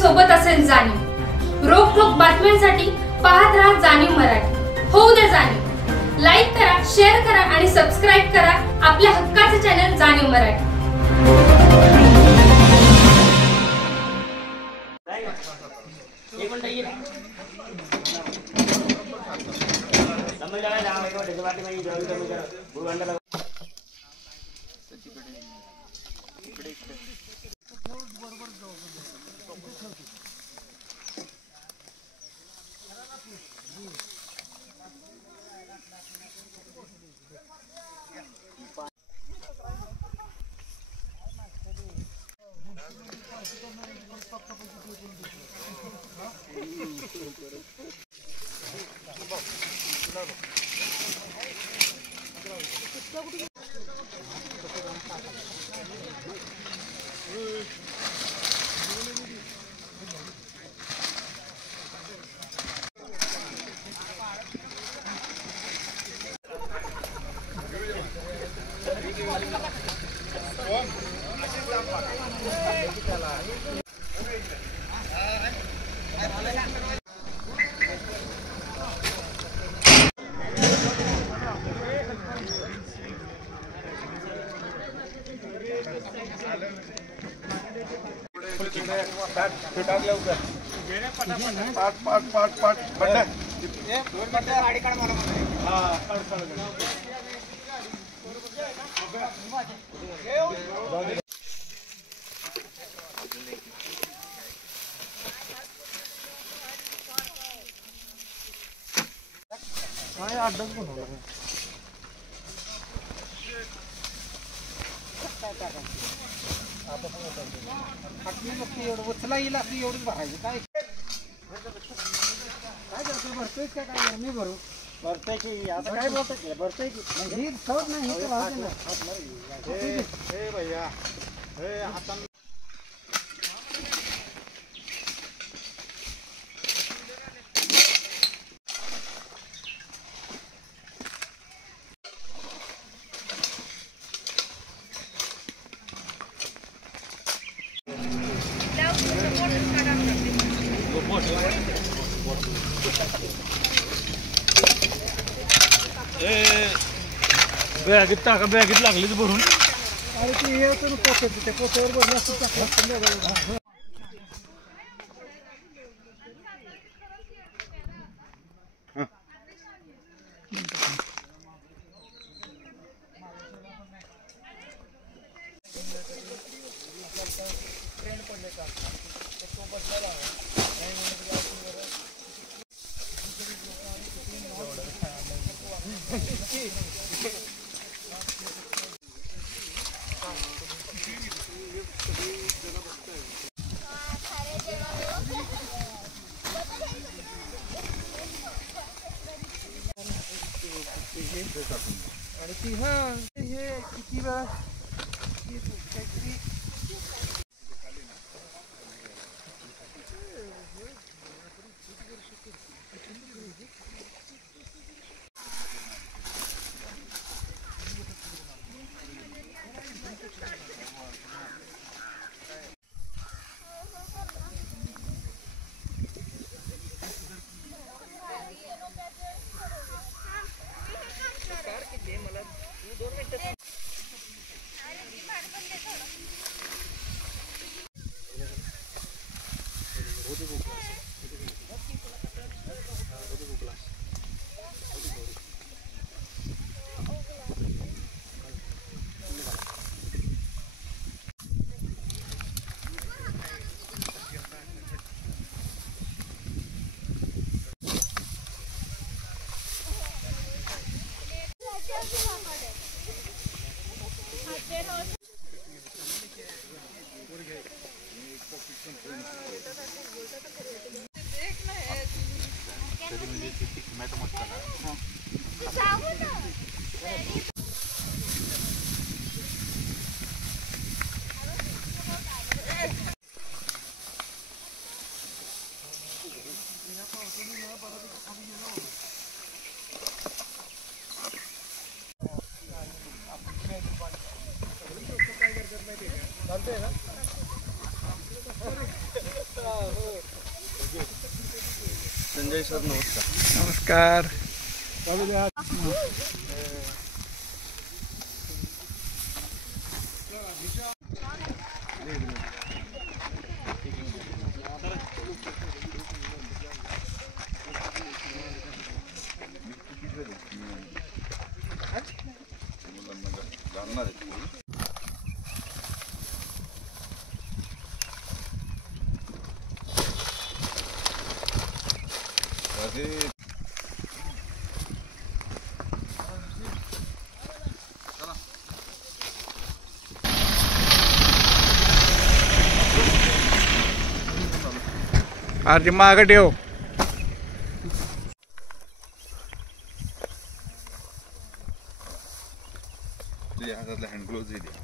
सोबत असेल जाणीव। रोखोक बातम्यांसाठी पाहत राहा जाणीव मराठी। होऊ दे जाणीव। लाईक करा, शेअर करा आणि सबस्क्राईब करा आपल्या हक्काचे चॅनल जाणीव मराठी। उचला येईल आपली एवढंच भरायचं काय काय करतो भरतोय का काय मी भरू भरतोय की आता काय बोलतोय भरतोय की म्हणजे सवत नाही हे भैया हे आता बॅगेत टाका बॅगेत लागलीच भरून अरे ते हे होतं पोत्याचं त्या पोत्यावर भरलं असतं टाकलं आणि ती हे किती वेळा काहीतरी चालतंय ना संजय सर नमस्कार. नमस्कार. अरे मागं ठेव. तुझ्या हातातला हँड ग्लोव्ज दे.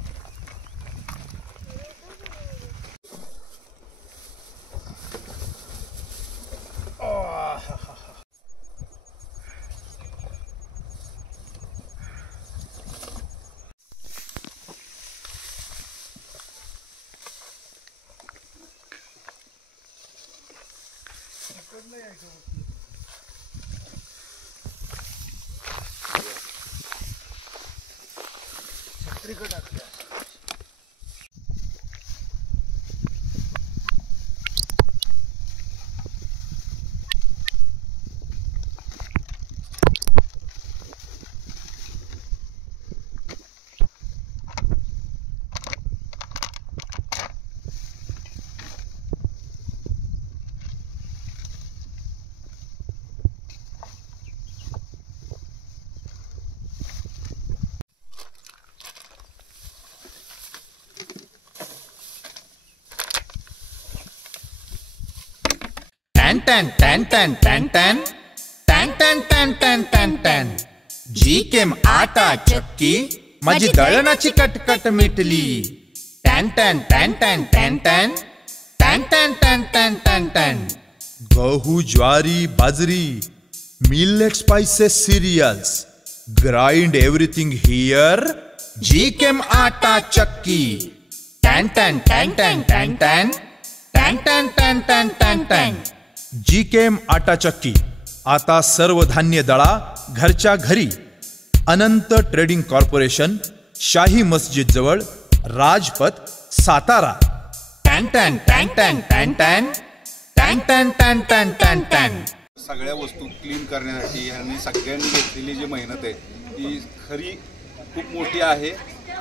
टॅन टॅन टॅन टॅन टॅन टॅन टॅन टॅन टॅन टॅन टॅन. जी केम आटा चक्की माझी दळणाची कटकट मिटली. टॅन टॅन टॅन टॅन टॅन टॅन टॅन टॅन टॅन टॅन टॅन टॅन. गहू ज्वारी बाजरी millet spices cereals grind everything here. जी केम आटा चक्की. टॅन टॅन टॅन टॅन टॅन टॅन टॅन टॅन टॅन टॅन टॅन टॅन. जी केम आटा चक्की आता सर्व धान्य दळा घरच्या घरी. अनंत ट्रेडिंग कॉर्पोरेशन, शाही मस्जिद जवळ, राजपथ, सातारा. टॅन टॅन टॅन टॅन टॅन टॅन टॅन टॅन टॅन टॅन टॅन टॅन. सगळ्या वस्तू क्लीन करण्यासाठी ह्यांनी सगळ्यांनी घेतलेली जी मेहनत आहे ती खरी खूप मोठी आहे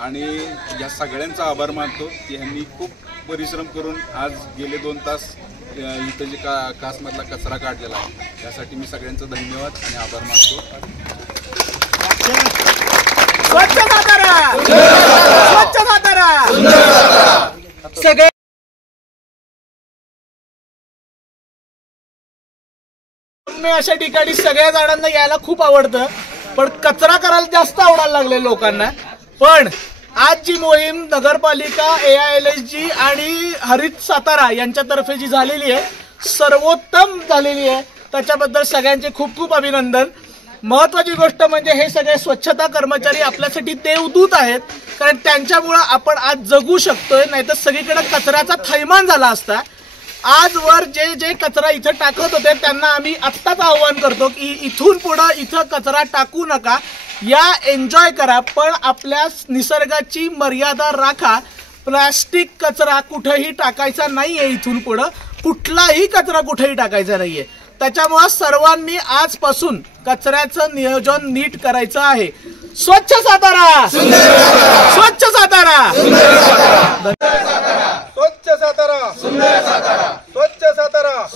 आणि या सगळ्यांचा आभार मानतो की ह्यांनी खूप परिश्रम करून आज गेले 2 तास इथं जे कासमधला कचरा काढलेला आहे त्यासाठी मी सगळ्यांचं धन्यवाद आणि आभार मानतो. स्वच्छ सातारा, स्वच्छ सातारा. सगळे अशा ठिकाणी सगळ्या झाडांना यायला खूप आवडतं पण कचरा करायला जास्त आवडायला लागले लोकांना. पण आज जी मोहीम नगरपालिका, AILSG आणि हरित सातारा यांच्यातर्फे जी झालेली आहे सर्वोत्तम झालेली आहे. त्याच्याबद्दल सगळ्यांचे खूप खूप अभिनंदन. महत्त्वाची गोष्ट म्हणजे हे सगळे स्वच्छता कर्मचारी आपल्यासाठी देवदूत आहेत कारण त्यांच्यामुळं आपण आज जगू शकतोय. नाहीतर सगळीकडे कचऱ्याचा थैमान झाला असता. आजवर जे जे कचरा इथं टाकत होते त्यांना आम्ही आत्ताच आव्हान करतो की इथून पुढं इथं कचरा टाकू नका. या एन्जॉय करा पण आपल्या निसर्गाची मर्यादा राखा. प्लास्टिक कचरा कुठेही टाकायचा नाहीये. इथून पुढं कुठलाही कचरा कुठेही टाकायचा नाहीये. त्याच्यामुळे सर्वांनी आजपासून कचऱ्याचं नियोजन नीट करायचं आहे. स्वच्छ सातारा, स्वच्छ सातारा, स्वच्छ सातारा, स्वच्छ सातारा.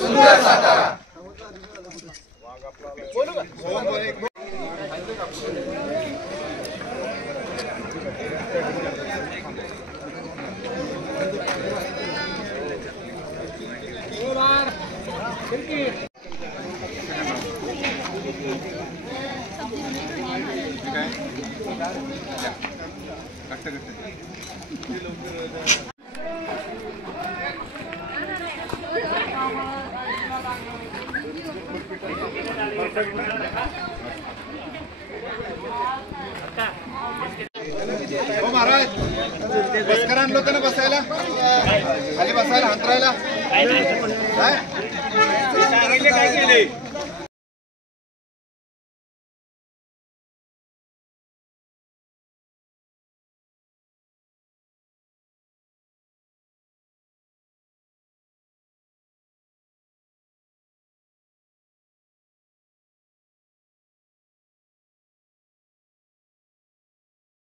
बोलू का? हो महाराज बसकर आणलो होतं ना बसायला, खाली बसायला, अंतरायला काय केले?